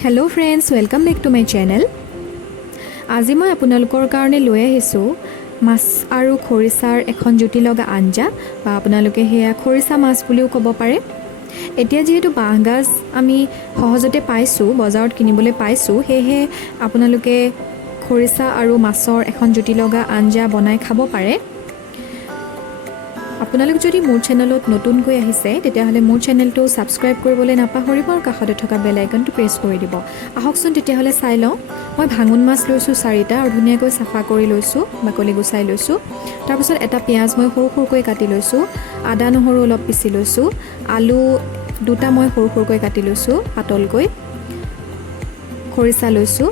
Hello friends, welcome back to my channel. আজি মই আপোনালোকৰ কাৰণে লৈ আহিছো মাছ আৰু খৰিচাৰ এখন জুতি লগা আঞ্জা বা আপোনালোকে হেয়া খৰিচা মাছ বুলিও ক'ব পাৰে। এতিয়া যেহেতু বাঁহগাজ আমি সহজতে পাইছো, বজাৰত কিনিবলৈ পাইছো, হেহে আপোনালোকে খৰিচা আৰু মাছৰ এখন জুতি লগা আঞ্জা বনাই খাব পাৰে। আপোনালোক যদি মোৰ চেনেলত নতুনকৈ আহিছে তেতিয়াহলে মোৰ চেনেলটো সাবস্ক্ৰাইব কৰিবলৈ নাপাহৰিব আৰু কাষতে থকা বেল আইকনটো প্ৰেছ কৰি দিব। আহকচোন তেতিয়াহলে চাই লওঁ। মই ভাঙন মাছ লৈছো 4টা আৰু ধুনীয়াকৈ সাফা কৰি লৈছো, বাকলি গুচাই লৈছো। তাৰ পিছত এটা পিয়াজ মই সৰু সৰুকৈ কাটি লৈছো, আদা নহৰু অলপ পিচি লৈছো, আলু 2টা মই সৰু সৰুকৈ কাটি লৈছো পাতলকৈ, খৰিচা লৈছো।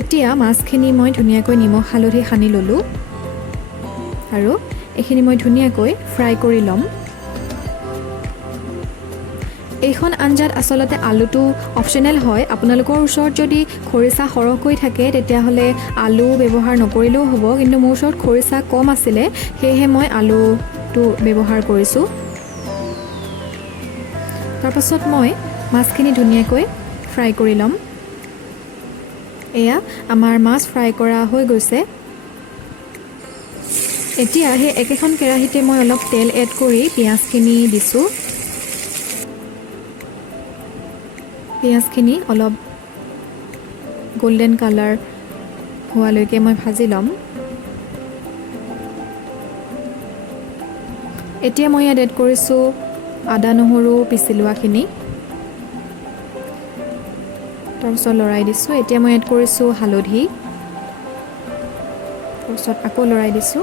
এতিয়া মাছখিনি মই ধুনীয়াকৈ নিমখ হালধি সানি ললো আৰু এখিনি মই ধুনীয়াকৈ ফ্ৰাই কৰি লম। এইখন আঞ্জাত আসলতে আলুটো অপচনেল হয়। আপোনালোকৰ ওচৰত যদি খৰিচা সৰহকৈ থাকে তেতিয়াহলে আলু ব্যৱহাৰ নকৰিলেও হ'ব, কিন্তু মোৰ ওচৰত খৰিচা কম আছিলে হেহে মই আলুটো ব্যৱহাৰ কৰিছো। তাৰ পাছত মই মাছখিনি ধুনীয়াকৈ ফ্ৰাই কৰি লম। এয়া আমাৰ মাছ ফ্ৰাই কৰা হৈ গৈছে। এতিয়া হে একেখন কেৰাহীতে মই অলপ তেল এড কৰি পিয়াজখিনি দিছো। পিয়াজখিনি অলপ গোল্ডেন কালাৰ হোৱালৈকে মই ভাজি লম। এতিয়া মই এড কৰিছো আদা নহৰু পিচি লোৱাখিনি। তাৰপিছত লৰাই দিছো। এতিয়া মই এড কৰিছো হালধি, তাৰপিছত আকৌ লৰাই দিছো।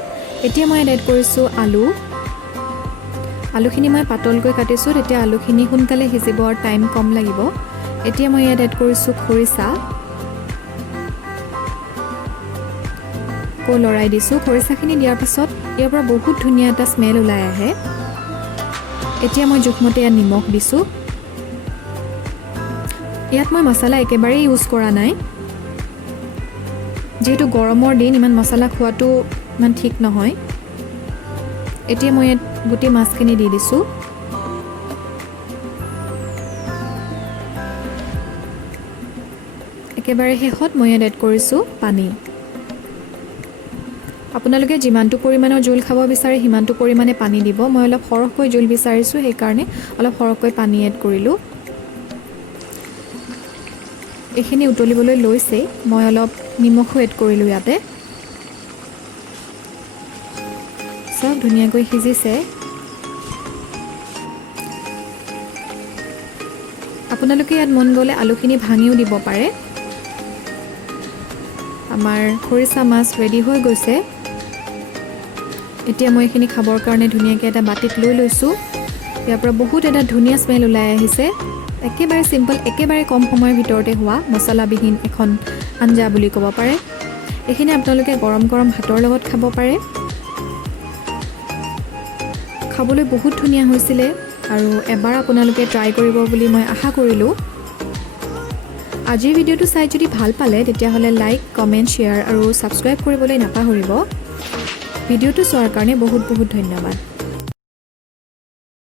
এতিয়া মই এড কৰিছো আলু। আলুখিনি মই পাতলকৈ কাটিছো, তেতিয়া আলুখিনি সোনকালে সিজিব আৰু টাইম কম লাগিব। এতিয়া মই এড কৰিছো খৰিচা, আকৌ লৰাই দিছো। খৰিচাখিনি দিয়াৰ পাছত ইয়াৰ পৰা বহুত ধুনীয়া এটা স্মেল ওলাই আহে। এতিয়া মই জোখমতে ইয়াত নিমখ দিছো। ইয়াত মই মছলা একেবাৰে ইউজ কৰা নাই, যেহেতু গৰমৰ দিন ইমান মছলা খোৱাটো ইমান ঠিক নহয়। এতিয়া মই ইয়াত গোটেই মাছখিনি দি দিছো। একেবাৰে শেষত মই এড কৰিছো পানী। আপোনালোকে যিমানটো পৰিমাণৰ জোল খাব বিচাৰে সিমানটো পৰিমাণে পানী দিব। মই অলপ সৰহকৈ জোল বিচাৰিছো, সেই কাৰণে অলপ সৰহকৈ পানী এড কৰিলো। এইখিনি উতলিবলৈ লৈছে, মই অলপ নিমখো এড কৰিলো ইয়াতে। সব ধুনীয়াকৈ সিজিছে। আপোনালোকে ইয়াত মন গ'লে আলুখিনি ভাঙিও দিব পাৰে। আমাৰ খৰিচা মাছ ৰেডি হৈ গৈছে। এতিয়া মই এইখিনি খাবৰ কাৰণে ধুনীয়াকৈ এটা বাটিত লৈ লৈছো। ইয়াৰ পৰা বহুত এটা ধুনীয়া স্মেল ওলাই আহিছে। একেবাৰে সিম্পল, একেবাৰে কম সময়ৰ ভিতৰতে হোৱা মছলাবিহীন এখন আঞ্জা বুলি ক'ব পাৰে। এইখিনি আপোনালোকে গৰম গৰম ভাতৰ লগত খাব পাৰে। খাবলৈ বহুত ধুনীয়া হৈছিলে আৰু এবাৰ আপোনালোকে ট্ৰাই কৰিব বুলি মই আশা কৰিলো। আজিৰ ভিডিঅ'টো চাই যদি ভাল পালে তেতিয়াহলে লাইক, কমেন্ট, শ্বেয়াৰ আৰু সাবস্ক্ৰাইব কৰিবলৈ নাপাহৰিব। ভিডিঅ'টো চোৱাৰ কাৰণে বহুত বহুত ধন্যবাদ।